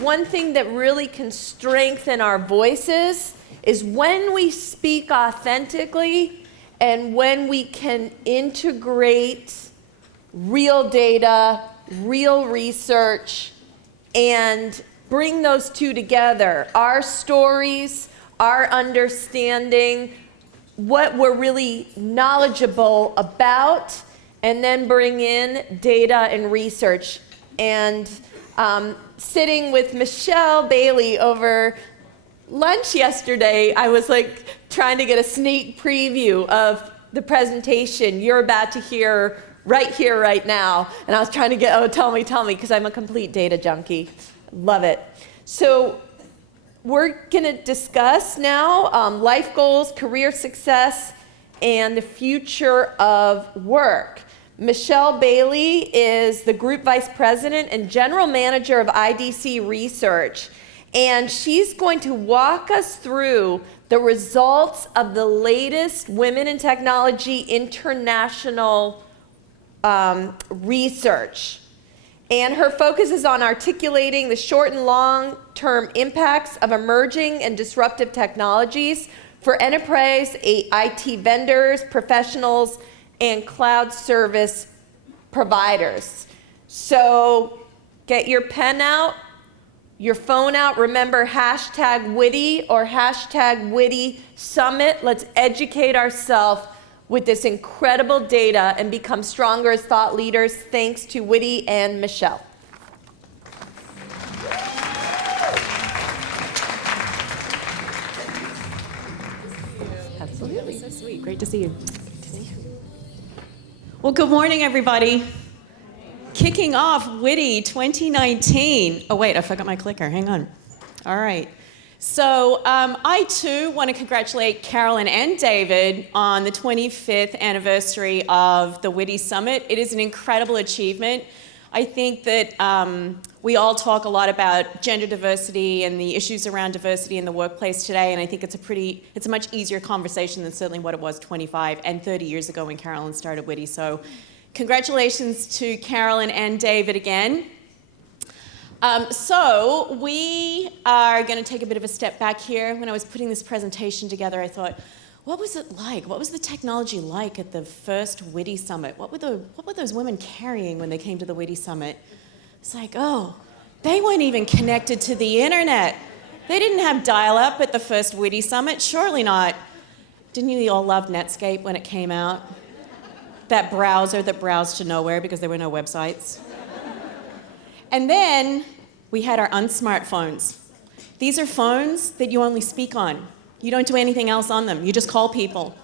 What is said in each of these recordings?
one thing that really can strengthen our voices is when we speak authentically and when we can integrate real data, real research, and bring those two together. Our stories, our understanding, what we're really knowledgeable about, and then bring in data and research. And sitting with Michelle Bailey over lunch yesterday, I was like trying to get a sneak preview of the presentation you're about to hear right here, right now. And I was trying to get, oh, tell me, because I'm a complete data junkie. Love it. So we're going to discuss now life goals, career success, and the future of work. Michelle Bailey is the Group Vice President and General Manager of IDC Research, and she's going to walk us through the results of the latest Women in Technology International research. And her focus is on articulating the short and long-term impacts of emerging and disruptive technologies for enterprise IT vendors, professionals, and cloud service providers. So get your pen out, your phone out. Remember #Witty or #Witty Summit. Let's educate ourselves with this incredible data and become stronger as thought leaders. Thanks to Witty and Michelle. Absolutely. So sweet. Great to see you. Well, good morning, everybody. Kicking off Witty 2019. Oh, wait, I forgot my clicker. Hang on. All right. So I, too, want to congratulate Carolyn and David on the 25th anniversary of the Witty Summit. It is an incredible achievement. I think that we all talk a lot about gender diversity and the issues around diversity in the workplace today, and I think it's a much easier conversation than certainly what it was 25 and 30 years ago when Carolyn started Witty. So congratulations to Carolyn and David again. So we are going to take a bit of a step back here. When I was putting this presentation together, I thought, what was it like? What was the technology like at the first Witty Summit? What were those women carrying when they came to the Witty Summit? It's like, oh, they weren't even connected to the internet. They didn't have dial-up at the first Witty Summit. Surely not. Didn't you all love Netscape when it came out? That browser that browsed to nowhere because there were no websites. And then we had our unsmartphones. These are phones that you only speak on. You don't do anything else on them. You just call people.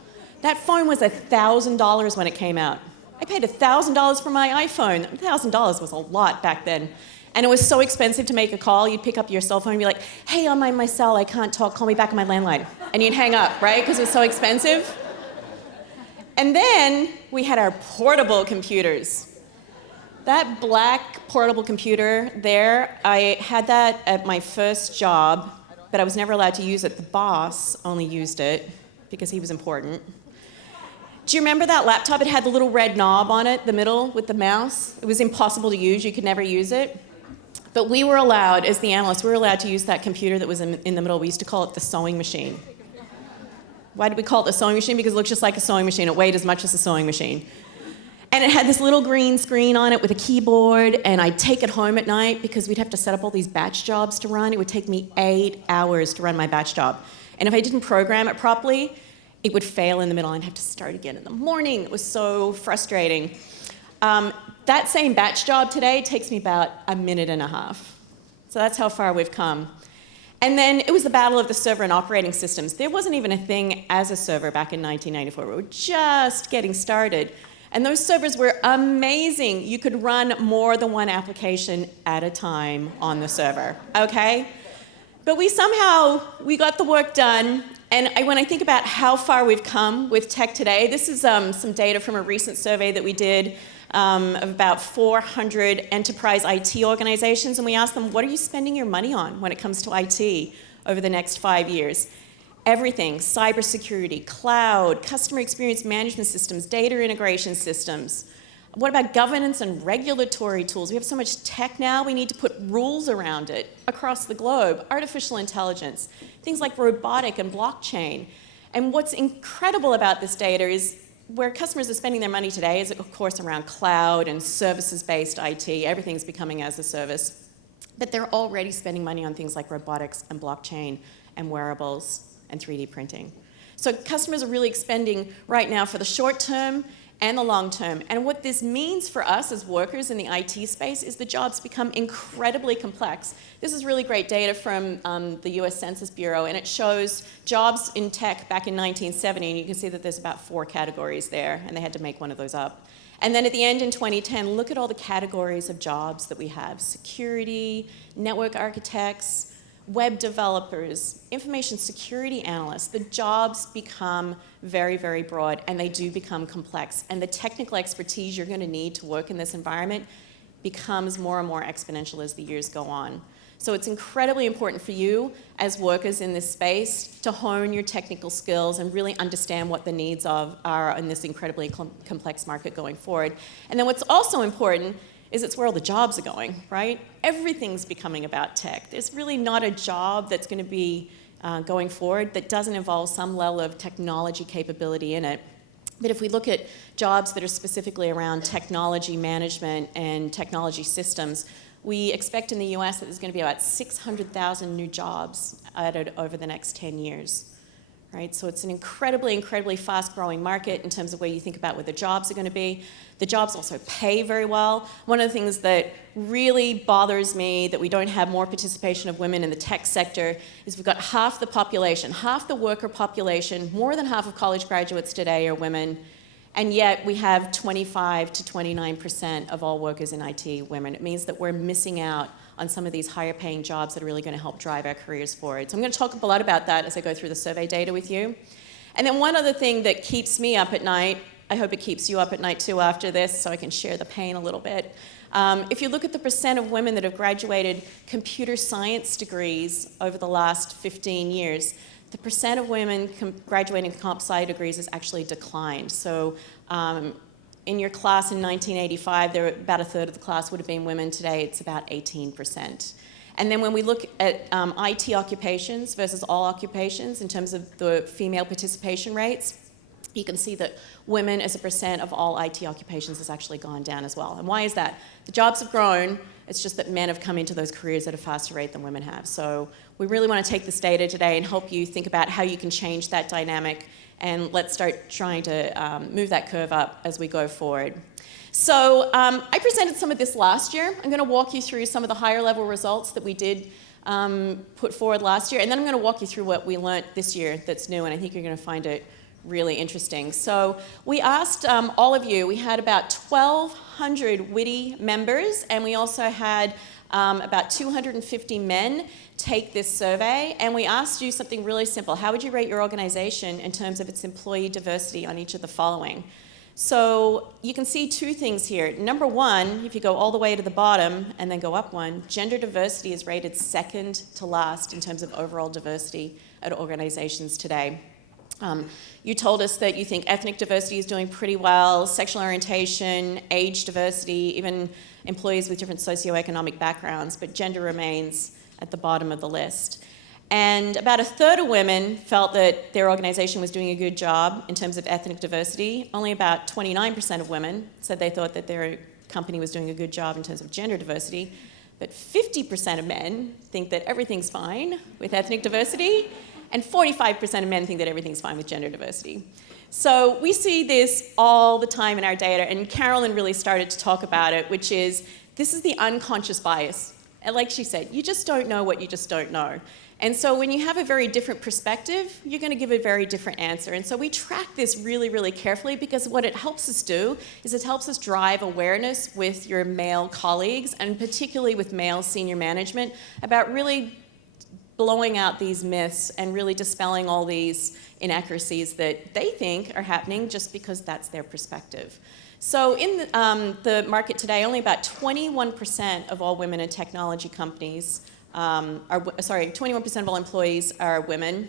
That phone was $1,000 when it came out. I paid $1,000 for my iPhone. $1,000 was a lot back then. And it was so expensive to make a call. You'd pick up your cell phone and be like, hey, I'm on my cell, I can't talk, call me back on my landline. And you'd hang up, right? Because it was so expensive. And then we had our portable computers. That black portable computer there, I had that at my first job, but I was never allowed to use it. The boss only used it because he was important. Do you remember that laptop? It had the little red knob on it, the middle with the mouse. It was impossible to use. You could never use it. But we were allowed, as the analysts, we were allowed to use that computer that was in the middle. We used to call it the sewing machine. Why did we call it the sewing machine? Because it looked just like a sewing machine. It weighed as much as a sewing machine. And it had this little green screen on it with a keyboard, and I'd take it home at night because we'd have to set up all these batch jobs to run. It would take me 8 hours to run my batch job. And if I didn't program it properly, it would fail in the middle and I'd have to start again in the morning. It was so frustrating. That same batch job today takes me about a minute and a half. So that's how far we've come. And then it was the battle of the server and operating systems. There wasn't even a thing as a server back in 1994. We were just getting started. And those servers were amazing. You could run more than one application at a time on the server, okay? But we got the work done. And when I think about how far we've come with tech today, this is some data from a recent survey that we did of about 400 enterprise IT organizations. And we asked them, what are you spending your money on when it comes to IT over the next 5 years? Everything, cybersecurity, cloud, customer experience management systems, data integration systems. What about governance and regulatory tools? We have so much tech now, we need to put rules around it across the globe. Artificial intelligence, things like robotic and blockchain. And what's incredible about this data is where customers are spending their money today is, of course, around cloud and services-based IT. Everything's becoming as a service. But they're already spending money on things like robotics and blockchain and wearables and 3D printing. So customers are really expending right now for the short term and the long term. And what this means for us as workers in the IT space is the jobs become incredibly complex. This is really great data from the US Census Bureau, and it shows jobs in tech back in 1970, and you can see that there's about 4 categories there, and they had to make one of those up. And then at the end in 2010, look at all the categories of jobs that we have: security, network architects, web developers, information security analysts. The jobs become very, very broad, and they do become complex. And the technical expertise you're going to need to work in this environment becomes more and more exponential as the years go on. So it's incredibly important for you as workers in this space to hone your technical skills and really understand what the needs are in this incredibly complex market going forward. And then what's also important is it's where all the jobs are going, right? Everything's becoming about tech. There's really not a job that's going to be going forward that doesn't involve some level of technology capability in it. But if we look at jobs that are specifically around technology management and technology systems, we expect in the US that there's going to be about 600,000 new jobs added over the next 10 years. Right? So it's an incredibly, incredibly fast-growing market in terms of where you think about where the jobs are going to be. The jobs also pay very well. One of the things that really bothers me that we don't have more participation of women in the tech sector is we've got half the population, half the worker population, more than half of college graduates today are women, and yet we have 25 to 29% of all workers in IT women. It means that we're missing out on some of these higher paying jobs that are really going to help drive our careers forward. So I'm going to talk a lot about that as I go through the survey data with you. And then one other thing that keeps me up at night, I hope it keeps you up at night too after this, so I can share the pain a little bit. If you look at the percent of women that have graduated computer science degrees over the last 15 years, the percent of women graduating comp sci degrees has actually declined. So in your class in 1985, there were about a third of the class would have been women. Today, it's about 18%. And then when we look at IT occupations versus all occupations in terms of the female participation rates, you can see that women as a percent of all IT occupations has actually gone down as well. And why is that? The jobs have grown, it's just that men have come into those careers at a faster rate than women have. So we really want to take this data today and help you think about how you can change that dynamic, and let's start trying to move that curve up as we go forward. So I presented some of this last year. I'm going to walk you through some of the higher level results that we did put forward last year, and then I'm going to walk you through what we learned this year that's new, and I think you're going to find it really interesting. So we asked all of you, we had about 1,200 WITI members, and we also had about 250 men take this survey, and we asked you something really simple. How would you rate your organization in terms of its employee diversity on each of the following? So you can see 2 things here. Number 1, if you go all the way to the bottom and then go up 1, gender diversity is rated second to last in terms of overall diversity at organizations today. You told us that you think ethnic diversity is doing pretty well, sexual orientation, age diversity, even employees with different socioeconomic backgrounds, but gender remains at the bottom of the list. And about a third of women felt that their organization was doing a good job in terms of ethnic diversity. Only about 29% of women said they thought that their company was doing a good job in terms of gender diversity. But 50% of men think that everything's fine with ethnic diversity, and 45% of men think that everything's fine with gender diversity. So we see this all the time in our data, and Carolyn really started to talk about it, which is this is the unconscious bias. And like she said, you just don't know what you just don't know. And so when you have a very different perspective, you're going to give a very different answer. And so we track this really, really carefully, because what it helps us do is it helps us drive awareness with your male colleagues, and particularly with male senior management, about really blowing out these myths and really dispelling all these inaccuracies that they think are happening just because that's their perspective. So in the market today, only about 21% of all women in technology companies 21% of all employees are women.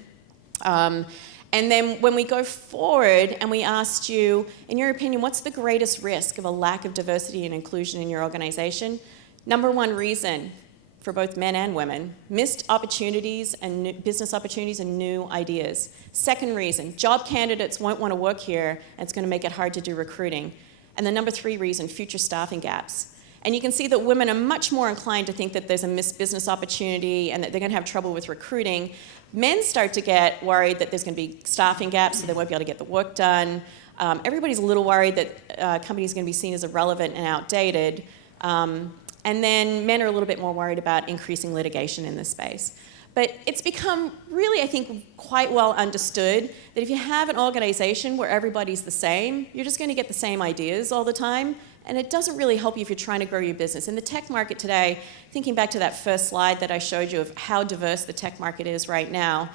And then when we go forward and we asked you, in your opinion, what's the greatest risk of a lack of diversity and inclusion in your organization? Number one reason for both men and women, missed opportunities and business opportunities and new ideas. Second reason, job candidates won't want to work here and it's going to make it hard to do recruiting. And the number three reason, future staffing gaps. And you can see that women are much more inclined to think that there's a missed business opportunity and that they're going to have trouble with recruiting. Men start to get worried that there's going to be staffing gaps, so they won't be able to get the work done. Everybody's a little worried that companies are going to be seen as irrelevant and outdated. And then men are a little bit more worried about increasing litigation in this space. But it's become really, I think, quite well understood that if you have an organization where everybody's the same, you're just going to get the same ideas all the time. And it doesn't really help you if you're trying to grow your business. In the tech market today, thinking back to that first slide that I showed you of how diverse the tech market is right now,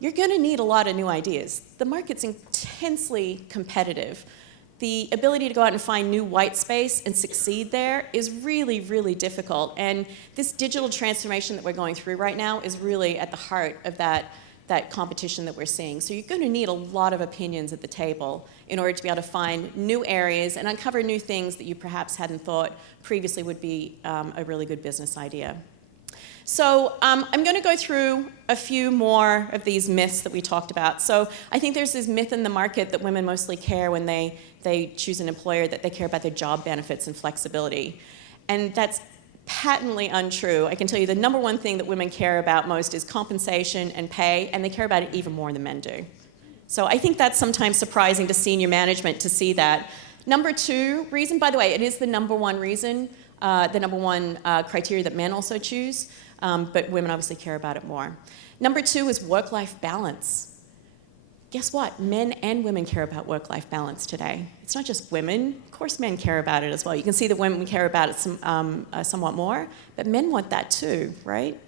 you're going to need a lot of new ideas. The market's intensely competitive. The ability to go out and find new white space and succeed there is really, really difficult. And this digital transformation that we're going through right now is really at the heart of that competition that we're seeing. So you're going to need a lot of opinions at the table in order to be able to find new areas and uncover new things that you perhaps hadn't thought previously would be a really good business idea. So I'm going to go through a few more of these myths that we talked about. So I think there's this myth in the market that women mostly care when they choose an employer, that they care about their job benefits and flexibility. And that's patently untrue. I can tell you the number one thing that women care about most is compensation and pay, and they care about it even more than men do. So I think that's sometimes surprising to senior management to see that. Number two reason, by the way, it is the number one reason, the number one criteria that men also choose, but women obviously care about it more. Number two is work-life balance. Guess what? Men and women care about work-life balance today. It's not just women. Of course, men care about it as well. You can see that women care about it somewhat more, but men want that too, right?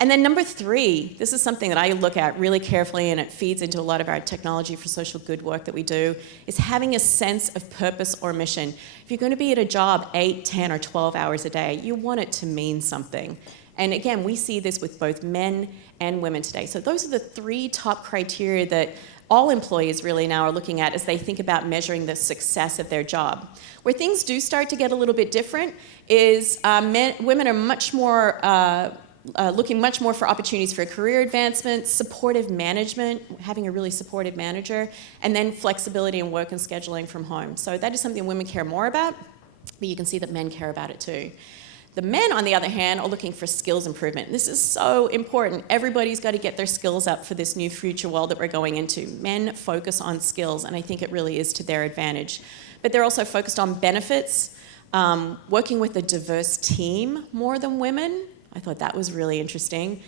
And then number three, this is something that I look at really carefully, and it feeds into a lot of our technology for social good work that we do, is having a sense of purpose or mission. If you're going to be at a job 8, 10, or 12 hours a day, you want it to mean something. And again, we see this with both men and women today. So those are the three top criteria that all employees really now are looking at as they think about measuring the success of their job. Where things do start to get a little bit different is women are much more looking much more for opportunities for career advancement, supportive management, having a really supportive manager, and then flexibility in work and scheduling from home. So that is something women care more about, but you can see that men care about it too. The men, on the other hand, are looking for skills improvement. This is so important. Everybody's got to get their skills up for this new future world that we're going into. Men focus on skills, and I think it really is to their advantage. But they're also focused on benefits, working with a diverse team more than women. I thought that was really interesting.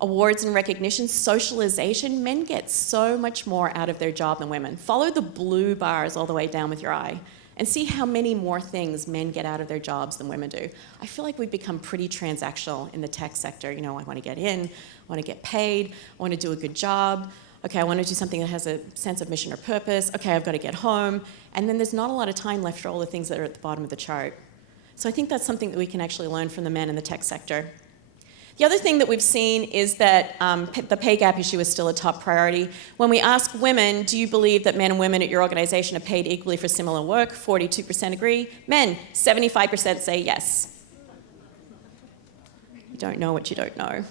Awards and recognition, socialization. Men get so much more out of their job than women. Follow the blue bars all the way down with your eye and see how many more things men get out of their jobs than women do. I feel like we've become pretty transactional in the tech sector. You know, I want to get in, I want to get paid, I want to do a good job. Okay, I want to do something that has a sense of mission or purpose. Okay, I've got to get home. And then there's not a lot of time left for all the things that are at the bottom of the chart. So I think that's something that we can actually learn from the men in the tech sector. The other thing that we've seen is that the pay gap issue is still a top priority. When we ask women, do you believe that men and women at your organization are paid equally for similar work? 42% agree. Men, 75% say yes. You don't know what you don't know.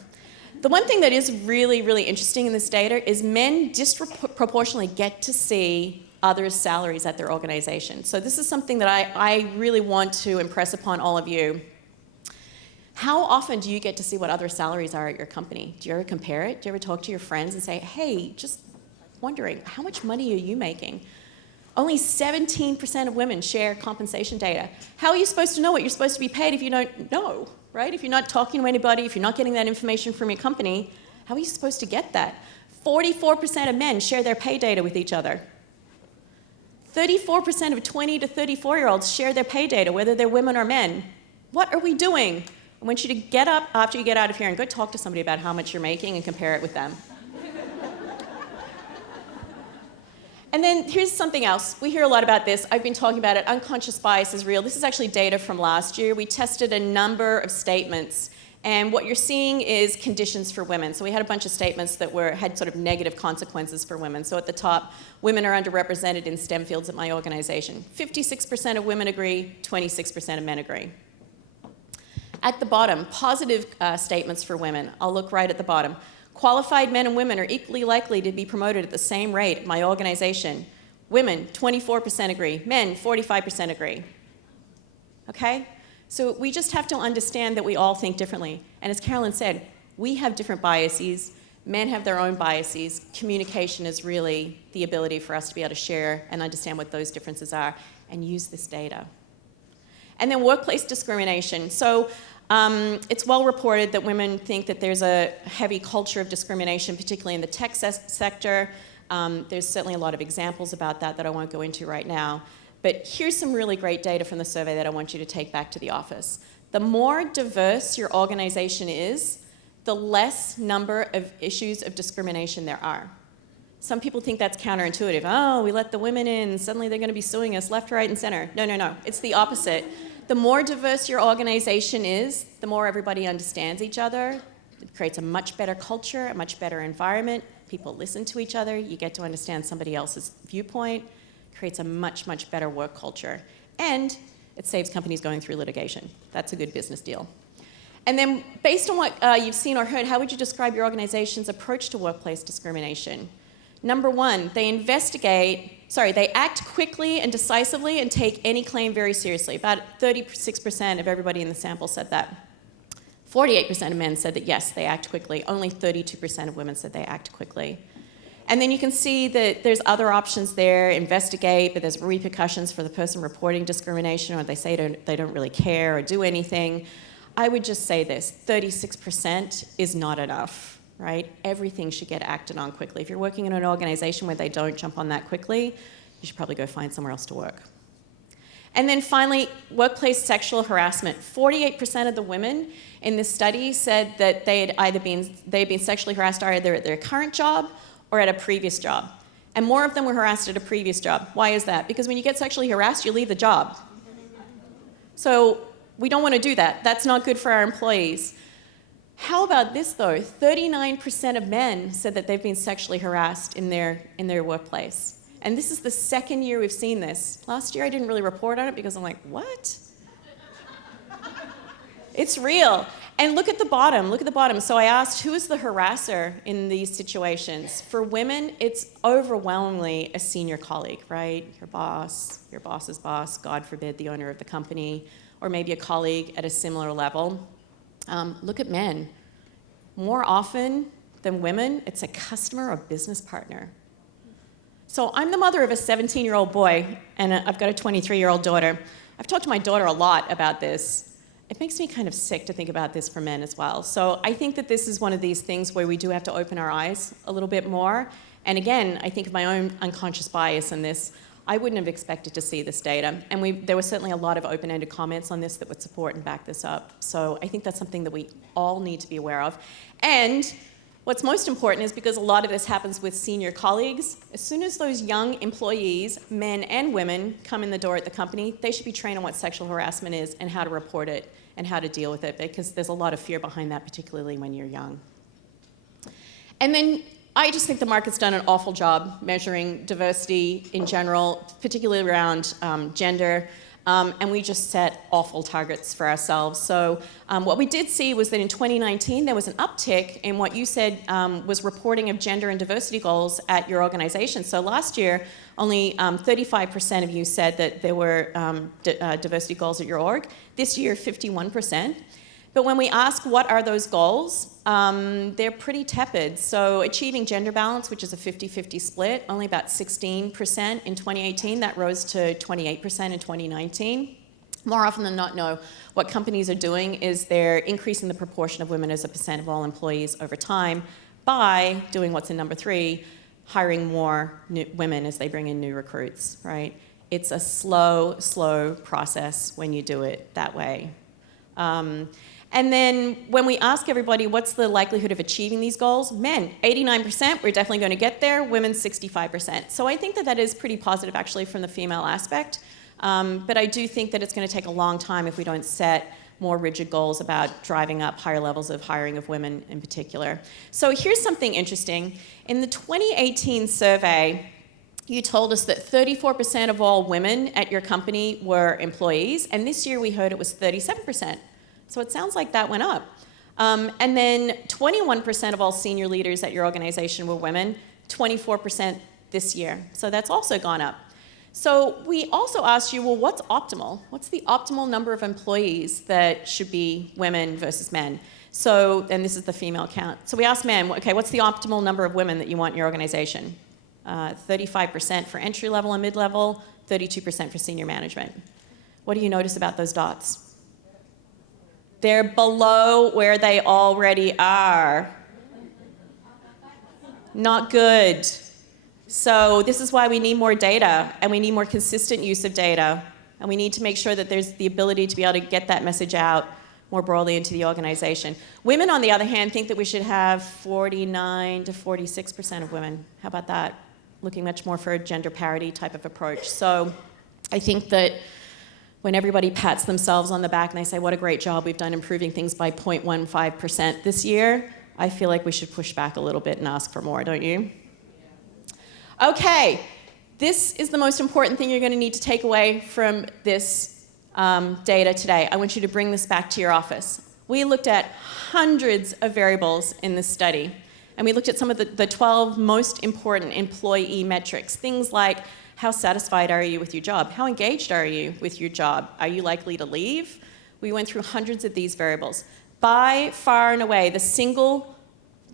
The one thing that is really, really interesting in this data is men disproportionately get to see others' salaries at their organization. So this is something that I really want to impress upon all of you. How often do you get to see what other salaries are at your company? Do you ever compare it? Do you ever talk to your friends and say, hey, just wondering, how much money are you making? Only 17% of women share compensation data. How are you supposed to know what you're supposed to be paid if you don't know, right? If you're not talking to anybody, if you're not getting that information from your company, how are you supposed to get that? 44% of men share their pay data with each other. 34% of 20 to 34-year-olds share their pay data, whether they're women or men. What are we doing? I want you to get up after you get out of here and go talk to somebody about how much you're making and compare it with them. And then here's something else. We hear a lot about this. I've been talking about it. Unconscious bias is real. This is actually data from last year. We tested a number of statements, And what you're seeing is conditions for women. So we had a bunch of statements that had sort of negative consequences for women. So at the top, women are underrepresented in STEM fields at my organization. 56% of women agree, 26% of men agree. At the bottom, positive statements for women. I'll look right at the bottom. Qualified men and women are equally likely to be promoted at the same rate at my organization. Women, 24% agree. Men, 45% agree. Okay? So we just have to understand that we all think differently. And as Carolyn said, we have different biases. Men have their own biases. Communication is really the ability for us to be able to share and understand what those differences are and use this data. And then workplace discrimination. So it's well reported that women think that there's a heavy culture of discrimination, particularly in the tech sector. There's certainly a lot of examples about that I won't go into right now. But here's some really great data from the survey that I want you to take back to the office. The more diverse your organization is, the less number of issues of discrimination there are. Some people think that's counterintuitive. Oh, we let the women in, suddenly they're going to be suing us left, right, and center. No, no, no. It's the opposite. The more diverse your organization is, the more everybody understands each other. It creates a much better culture, a much better environment. People listen to each other. You get to understand somebody else's viewpoint. Creates a much, much better work culture. And it saves companies going through litigation. That's a good business deal. And then based on what you've seen or heard, how would you describe your organization's approach to workplace discrimination? Number one, they act quickly and decisively and take any claim very seriously. About 36% of everybody in the sample said that. 48% of men said that yes, they act quickly. Only 32% of women said they act quickly. And then you can see that there's other options there, investigate, but there's repercussions for the person reporting discrimination, or they say they don't really care or do anything. I would just say this, 36% is not enough, right? Everything should get acted on quickly. If you're working in an organization where they don't jump on that quickly, you should probably go find somewhere else to work. And then finally, workplace sexual harassment. 48% of the women in this study said that they had been sexually harassed either at their current job or at a previous job. And more of them were harassed at a previous job. Why is that? Because when you get sexually harassed, you leave the job. So we don't want to do that. That's not good for our employees. How about this though? 39% of men said that they've been sexually harassed in their workplace. And this is the second year we've seen this. Last year I didn't really report on it because I'm like, what? It's real. And look at the bottom, So I asked, who is the harasser in these situations? For women, it's overwhelmingly a senior colleague, right? Your boss's boss, God forbid, the owner of the company, or maybe a colleague at a similar level. Look at men. More often than women, it's a customer or business partner. So I'm the mother of a 17-year-old boy, and I've got a 23-year-old daughter. I've talked to my daughter a lot about this. It makes me kind of sick to think about this for men as well. So I think that this is one of these things where we do have to open our eyes a little bit more. And again, I think of my own unconscious bias in this. I wouldn't have expected to see this data. And there were certainly a lot of open-ended comments on this that would support and back this up. So I think that's something that we all need to be aware of. And what's most important is because a lot of this happens with senior colleagues, as soon as those young employees, men and women, come in the door at the company, they should be trained on what sexual harassment is and how to report it and how to deal with it, because there's a lot of fear behind that, particularly when you're young. And then I just think the market's done an awful job measuring diversity in general, particularly around gender. And we just set awful targets for ourselves. So what we did see was that in 2019, there was an uptick in what you said was reporting of gender and diversity goals at your organization. So last year, only 35% of you said that there were diversity goals at your org. This year, 51%. But when we ask what are those goals, they're pretty tepid. So achieving gender balance, which is a 50-50 split, only about 16% in 2018. That rose to 28% in 2019. More often than not, no. What companies are doing is they're increasing the proportion of women as a percent of all employees over time by doing what's in number 3, hiring more women as they bring in new recruits, right? It's a slow, slow process when you do it that way. And then when we ask everybody what's the likelihood of achieving these goals, men, 89%, we're definitely going to get there, women, 65%. So I think that that is pretty positive actually from the female aspect. But I do think that it's going to take a long time if we don't set more rigid goals about driving up higher levels of hiring of women in particular. So here's something interesting. In the 2018 survey, you told us that 34% of all women at your company were employees, and this year we heard it was 37%. So it sounds like that went up. And then 21% of all senior leaders at your organization were women, 24% this year. So that's also gone up. So we also asked you, well, what's optimal? What's the optimal number of employees that should be women versus men? So, and this is the female count. So we asked men, okay, what's the optimal number of women that you want in your organization? 35% for entry level and mid-level, 32% for senior management. What do you notice about those dots? They're below where they already are. Not good. So this is why we need more data, and we need more consistent use of data, and we need to make sure that there's the ability to be able to get that message out more broadly into the organization. Women, on the other hand, think that we should have 49 to 46% of women. How about that? Looking much more for a gender parity type of approach. So I think that when everybody pats themselves on the back and they say, what a great job, we've done improving things by 0.15% this year, I feel like we should push back a little bit and ask for more, don't you? Okay, this is the most important thing you're going to need to take away from this data today. I want you to bring this back to your office. We looked at hundreds of variables in this study, and we looked at some of the 12 most important employee metrics, things like how satisfied are you with your job? How engaged are you with your job? Are you likely to leave? We went through hundreds of these variables. By far and away, the single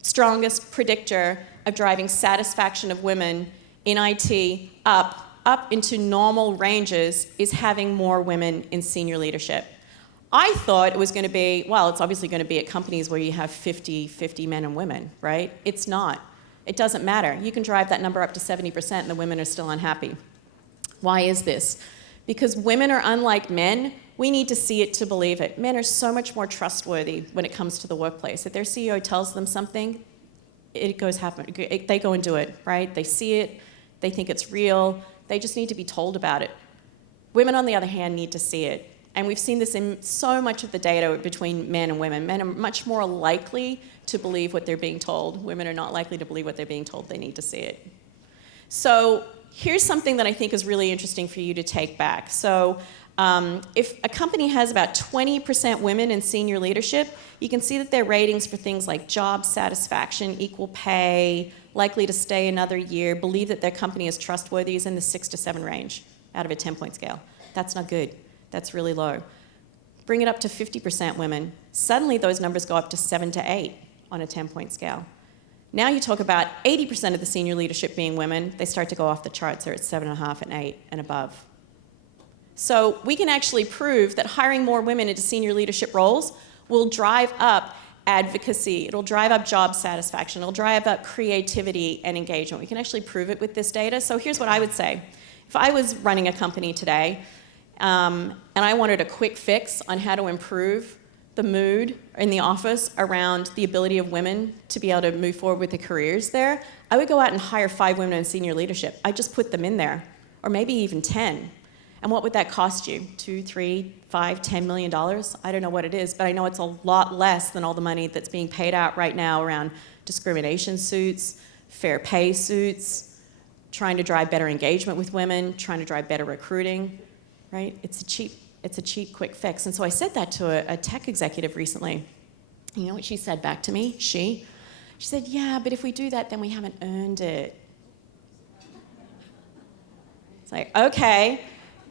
strongest predictor of driving satisfaction of women in IT up into normal ranges is having more women in senior leadership. I thought it was going to be, well, it's obviously going to be at companies where you have 50-50 men and women, right? It's not. It doesn't matter. You can drive that number up to 70% and the women are still unhappy. Why is this? Because women are unlike men. We need to see it to believe it. Men are so much more trustworthy when it comes to the workplace. If their CEO tells them something, it goes happen. They go and do it, right? They see it. They think it's real. They just need to be told about it. Women, on the other hand, need to see it. And we've seen this in so much of the data between men and women. Men are much more likely to believe what they're being told. Women are not likely to believe what they're being told. They need to see it. So here's something that I think is really interesting for you to take back. So if a company has about 20% women in senior leadership, you can see that their ratings for things like job satisfaction, equal pay, likely to stay another year, believe that their company is trustworthy is in the 6 to 7 range out of a 10-point scale. That's not good. That's really low. Bring it up to 50% women. Suddenly those numbers go up to 7 to 8 on a 10-point scale. Now you talk about 80% of the senior leadership being women, they start to go off the charts. They're at 7.5 and 8 and above. So we can actually prove that hiring more women into senior leadership roles will drive up advocacy, it'll drive up job satisfaction, it'll drive up creativity and engagement. We can actually prove it with this data. So here's what I would say. If I was running a company today and I wanted a quick fix on how to improve the mood in the office around the ability of women to be able to move forward with their careers there, I would go out and hire 5 women in senior leadership. I'd just put them in there, or maybe even 10. And what would that cost you? $2, $3, $5, $10 million? I don't know what it is, but I know it's a lot less than all the money that's being paid out right now around discrimination suits, fair pay suits, trying to drive better engagement with women, trying to drive better recruiting, right? It's a cheap, quick fix. And so I said that to a tech executive recently. You know what she said back to me? She said, yeah, but if we do that, then we haven't earned it. It's like, okay.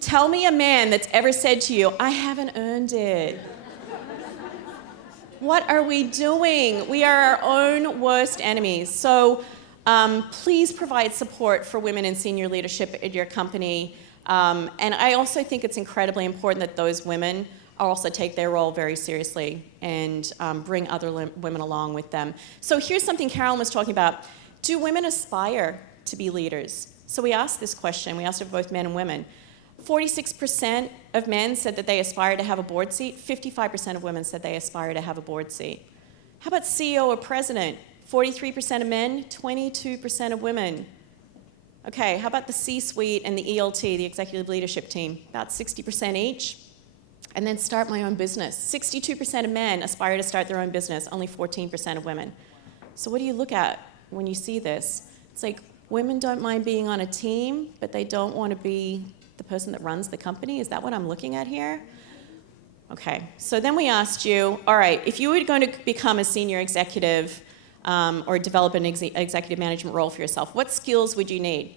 Tell me a man that's ever said to you, I haven't earned it. What are we doing? We are our own worst enemies. So please provide support for women in senior leadership at your company. And I also think it's incredibly important that those women also take their role very seriously and bring other women along with them. So here's something Carolyn was talking about. Do women aspire to be leaders? So we asked this question. We asked it of both men and women. 46% of men said that they aspire to have a board seat. 55% of women said they aspire to have a board seat. How about CEO or president? 43% of men, 22% of women. Okay, how about the C-suite and the ELT, the executive leadership team? About 60% each. And then start my own business. 62% of men aspire to start their own business, only 14% of women. So what do you look at when you see this? It's like women don't mind being on a team, but they don't want to be the person that runs the company. Is that what I'm looking at here? Okay, so then we asked you, all right, if you were going to become a senior executive or develop an executive management role for yourself, what skills would you need?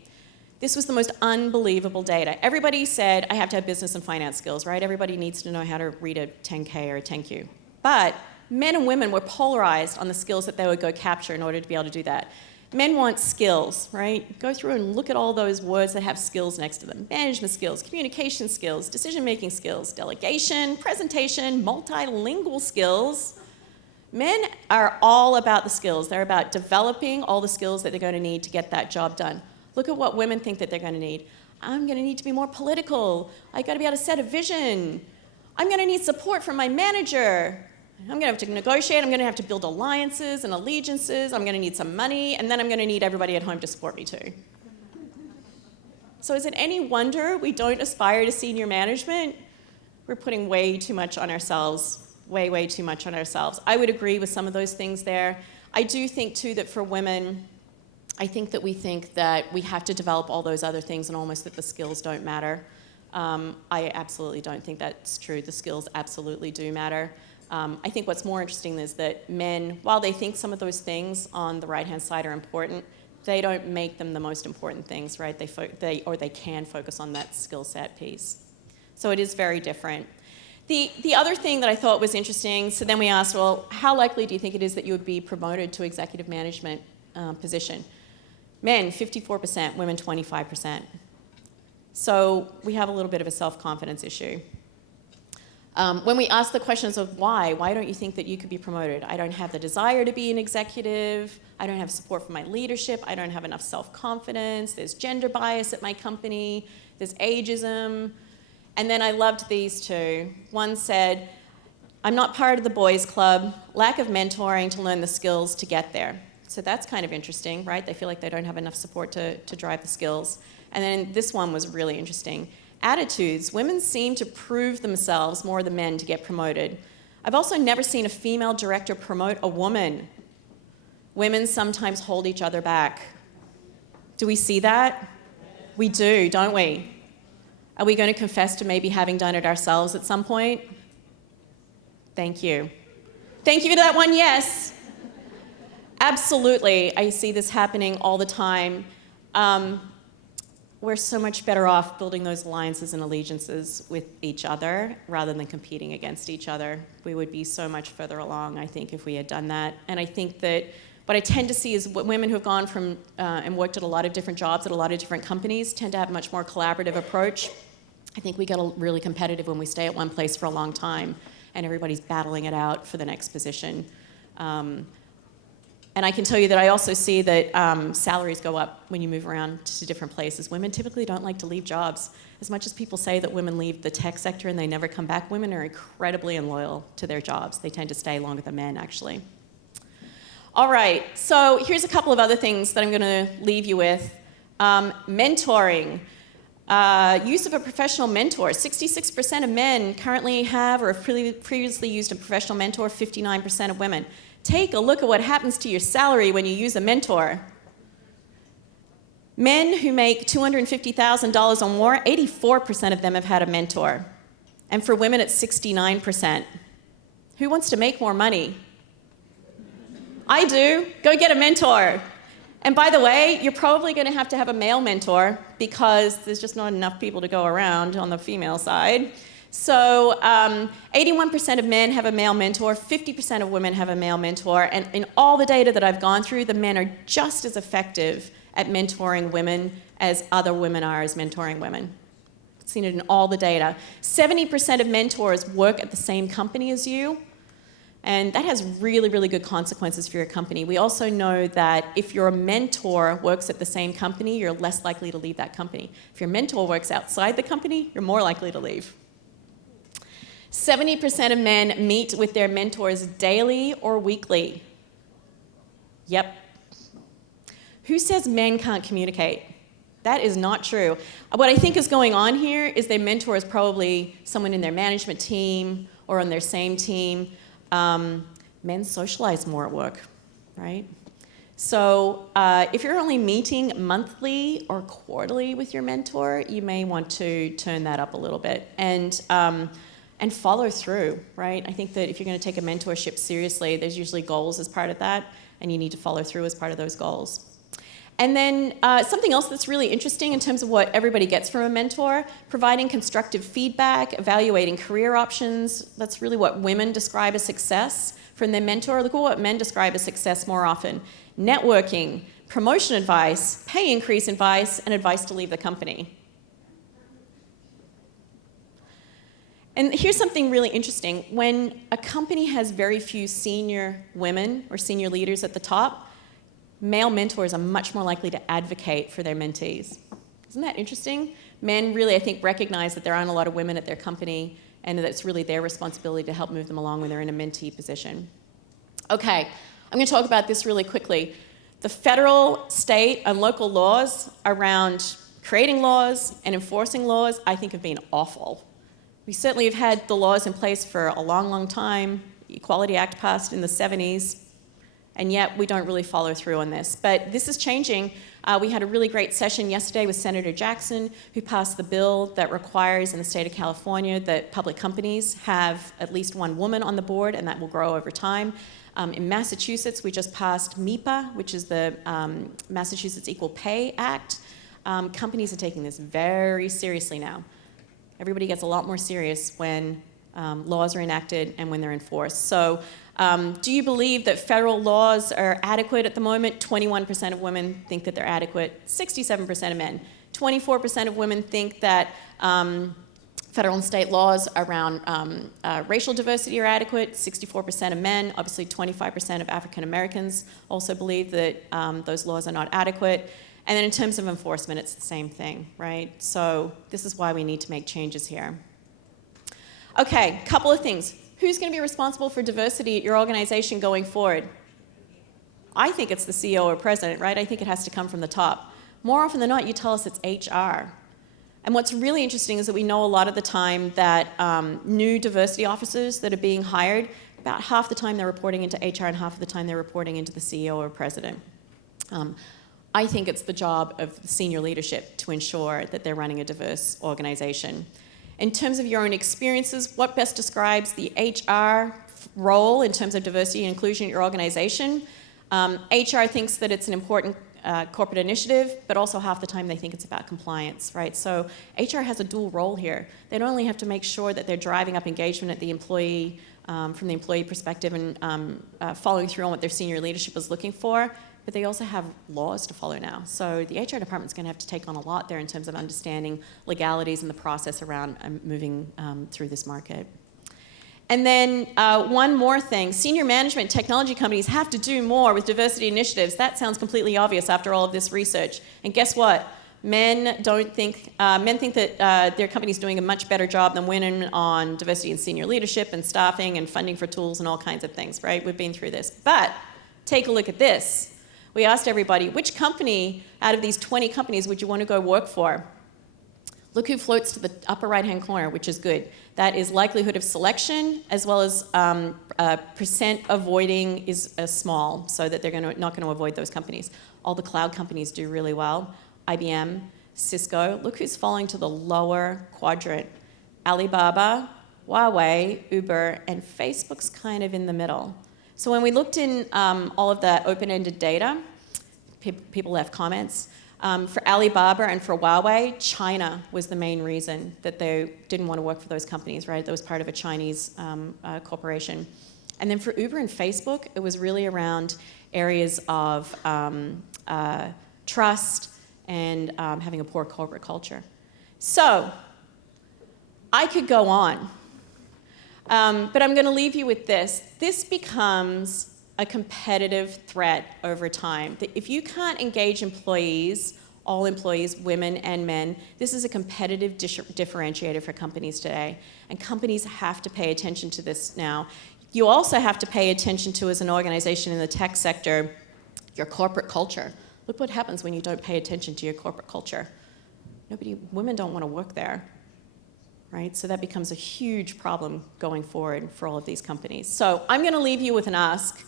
This was the most unbelievable data. Everybody said, I have to have business and finance skills, right? Everybody needs to know how to read a 10K or a 10Q. But men and women were polarized on the skills that they would go capture in order to be able to do that. Men want skills, right? Go through and look at all those words that have skills next to them. Management skills, communication skills, decision-making skills, delegation, presentation, multilingual skills. Men are all about the skills. They're about developing all the skills that they're going to need to get that job done. Look at what women think that they're going to need. I'm going to need to be more political. I've got to be able to set a vision. I'm going to need support from my manager. I'm going to have to negotiate. I'm going to have to build alliances and allegiances. I'm going to need some money. And then I'm going to need everybody at home to support me too. So is it any wonder we don't aspire to senior management? We're putting way too much on ourselves, way too much on ourselves. I would agree with some of those things there. I do think too that for women, I think that we think that we have to develop all those other things and almost that the skills don't matter. I absolutely don't think that's true. The skills absolutely do matter. I think what's more interesting is that men, while they think some of those things on the right-hand side are important, they don't make them the most important things, right? They can focus on that skill set piece. So it is very different. The other thing that I thought was interesting, so then we asked, well, how likely do you think it is that you would be promoted to executive management position? Men, 54%, women, 25%. So we have a little bit of a self-confidence issue. When we ask the questions of why don't you think that you could be promoted? I don't have the desire to be an executive. I don't have support from my leadership. I don't have enough self-confidence. There's gender bias at my company. There's ageism. And then I loved these two. One said, I'm not part of the boys' club, lack of mentoring to learn the skills to get there. So that's kind of interesting, right? They feel like they don't have enough support to drive the skills. And then this one was really interesting. Attitudes. Women seem to prove themselves more than men to get promoted. I've also never seen a female director promote a woman. Women sometimes hold each other back. Do we see that? We do, don't we? Are we going to confess to maybe having done it ourselves at some point? Thank you. Thank you for that one, yes. Absolutely, I see this happening all the time. We're so much better off building those alliances and allegiances with each other rather than competing against each other. We would be so much further along, I think, if we had done that. And I think that what I tend to see is women who have gone from and worked at a lot of different jobs at a lot of different companies tend to have a much more collaborative approach. I think we get really competitive when we stay at one place for a long time and everybody's battling it out for the next position. And I can tell you that I also see that salaries go up when you move around to different places. Women typically don't like to leave jobs. As much as people say that women leave the tech sector and they never come back, women are incredibly loyal to their jobs. They tend to stay longer than men, actually. All right, so here's a couple of other things that I'm going to leave you with. Mentoring. Use of a professional mentor. 66% of men currently have or have previously used a professional mentor, 59% of women. Take a look at what happens to your salary when you use a mentor. Men who make $250,000 or more, 84% of them have had a mentor. And for women, it's 69%. Who wants to make more money? I do. Go get a mentor. And by the way, you're probably going to have a male mentor because there's just not enough people to go around on the female side. So 81% of men have a male mentor, 50% of women have a male mentor, and in all the data that I've gone through, the men are just as effective at mentoring women as other women are as mentoring women. I've seen it in all the data. 70% of mentors work at the same company as you, and that has really, really good consequences for your company. We also know that if your mentor works at the same company, you're less likely to leave that company. If your mentor works outside the company, you're more likely to leave. 70% of men meet with their mentors daily or weekly. Yep. Who says men can't communicate? That is not true. What I think is going on here is their mentor is probably someone in their management team or on their same team. Men socialize more at work, right? So if you're only meeting monthly or quarterly with your mentor, you may want to turn that up a little bit and follow through, right? I think that if you're going to take a mentorship seriously, there's usually goals as part of that, and you need to follow through as part of those goals. And then something else that's really interesting in terms of what everybody gets from a mentor, providing constructive feedback, evaluating career options. That's really what women describe as success from their mentor. Look at what men describe as success more often. Networking, promotion advice, pay increase advice, and advice to leave the company. And here's something really interesting. When a company has very few senior women or senior leaders at the top, male mentors are much more likely to advocate for their mentees. Isn't that interesting? Men really, I think, recognize that there aren't a lot of women at their company and that it's really their responsibility to help move them along when they're in a mentee position. Okay, I'm going to talk about this really quickly. The federal, state, and local laws around creating laws and enforcing laws, I think, have been awful. We certainly have had the laws in place for a long, long time. The Equality Act passed in the 70s. And yet we don't really follow through on this. But this is changing. We had a really great session yesterday with Senator Jackson, who passed the bill that requires in the state of California that public companies have at least one woman on the board, and that will grow over time. In Massachusetts, we just passed MEPA, which is the Massachusetts Equal Pay Act. Companies are taking this very seriously now. Everybody gets a lot more serious when laws are enacted and when they're enforced. So do you believe that federal laws are adequate at the moment? 21% of women think that they're adequate, 67% of men. 24% of women think that federal and state laws around racial diversity are adequate, 64% of men. Obviously, 25% of African Americans also believe that those laws are not adequate. And then in terms of enforcement, it's the same thing, right? So this is why we need to make changes here. Okay, couple of things. Who's going to be responsible for diversity at your organization going forward? I think it's the CEO or president, right? I think it has to come from the top. More often than not, you tell us it's HR. And what's really interesting is that we know a lot of the time that new diversity officers that are being hired, about half the time they're reporting into HR and half of the time they're reporting into the CEO or president. I think it's the job of the senior leadership to ensure that they're running a diverse organization. In terms of your own experiences, what best describes the HR role in terms of diversity and inclusion at your organization? HR thinks that it's an important corporate initiative, but also half the time they think it's about compliance, right? So HR has a dual role here. They not only have to make sure that they're driving up engagement at the employee, from the employee perspective and following through on what their senior leadership is looking for, but they also have laws to follow now. So the HR department's going to have to take on a lot there in terms of understanding legalities and the process around moving through this market. And then one more thing, senior management technology companies have to do more with diversity initiatives. That sounds completely obvious after all of this research. And guess what? Men think that their company's doing a much better job than women on diversity in senior leadership and staffing and funding for tools and all kinds of things, right? We've been through this. But take a look at this. We asked everybody, which company out of these 20 companies would you want to go work for? Look who floats to the upper right-hand corner, which is good. That is likelihood of selection, as well as percent avoiding is small, so that they're not going to avoid those companies. All the cloud companies do really well. IBM, Cisco. Look who's falling to the lower quadrant. Alibaba, Huawei, Uber, and Facebook's kind of in the middle. So when we looked in all of that open-ended data, people left comments. For Alibaba and for Huawei, China was the main reason that they didn't want to work for those companies, right? That was part of a Chinese corporation. And then for Uber and Facebook, it was really around areas of trust and having a poor corporate culture. So I could go on. But I'm going to leave you with this. This becomes a competitive threat over time. That if you can't engage employees, all employees, women and men, this is a competitive differentiator for companies today. And companies have to pay attention to this now. You also have to pay attention to, as an organization in the tech sector, your corporate culture. Look what happens when you don't pay attention to your corporate culture. Women don't want to work there, right? So that becomes a huge problem going forward for all of these companies. So I'm going to leave you with an ask.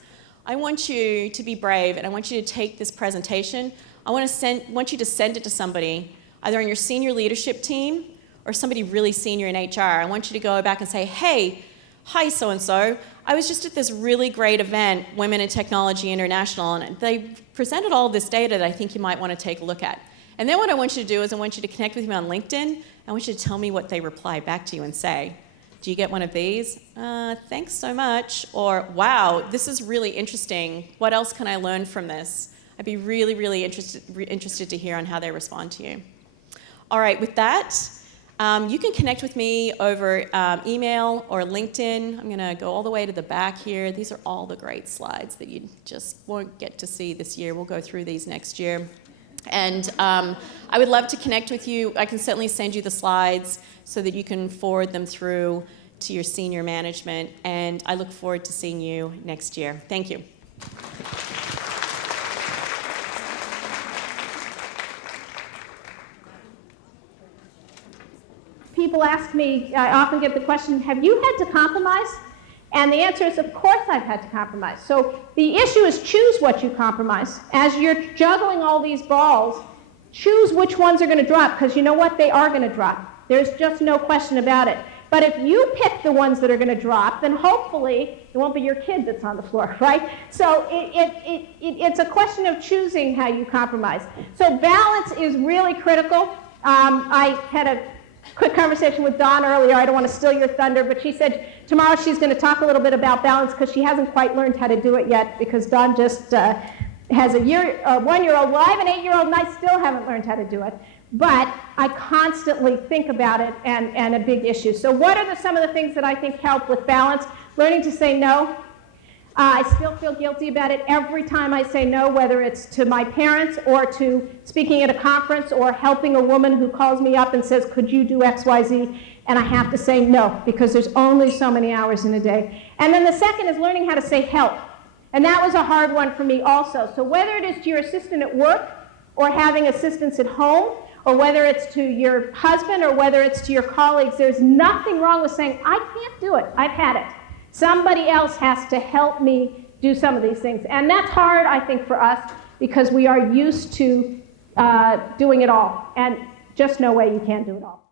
I want you to be brave, and I want you to take this presentation. I want you to send it to somebody, either on your senior leadership team or somebody really senior in HR. I want you to go back and say, hey, hi, so-and-so. I was just at this really great event, Women in Technology International, and they presented all this data that I think you might want to take a look at. And then what I want you to do is I want you to connect with me on LinkedIn. I want you to tell me what they reply back to you and say. Do you get one of these? Thanks so much. Or, wow, this is really interesting. What else can I learn from this? I'd be really, really interested to hear on how they respond to you. All right, with that, you can connect with me over email or LinkedIn. I'm going to go all the way to the back here. These are all the great slides that you just won't get to see this year. We'll go through these next year. And I would love to connect with you. I can certainly send you the slides so that you can forward them through to your senior management. And I look forward to seeing you next year. Thank you. People ask me, I often get the question, have you had to compromise? And the answer is, of course I've had to compromise. So the issue is choose what you compromise. As you're juggling all these balls, choose which ones are going to drop, because you know what? They are going to drop. There's just no question about it. But if you pick the ones that are going to drop, then hopefully it won't be your kid that's on the floor, right? So it's a question of choosing how you compromise. So balance is really critical. I had a quick conversation with Dawn earlier. I don't want to steal your thunder, but she said tomorrow she's going to talk a little bit about balance because she hasn't quite learned how to do it yet, because Dawn just has a 1-year-old. Well, I have an 8-year-old and I still haven't learned how to do it. But I constantly think about it and a big issue. So what are some of the things that I think help with balance? Learning to say no. I still feel guilty about it every time I say no, whether it's to my parents or to speaking at a conference or helping a woman who calls me up and says, could you do X, Y, Z? And I have to say no, because there's only so many hours in a day. And then the second is learning how to say help. And that was a hard one for me also. So whether it is to your assistant at work or having assistants at home, or whether it's to your husband or whether it's to your colleagues, there's nothing wrong with saying, I can't do it, I've had it. Somebody else has to help me do some of these things. And that's hard, I think, for us, because we are used to doing it all. And just no way you can do it all.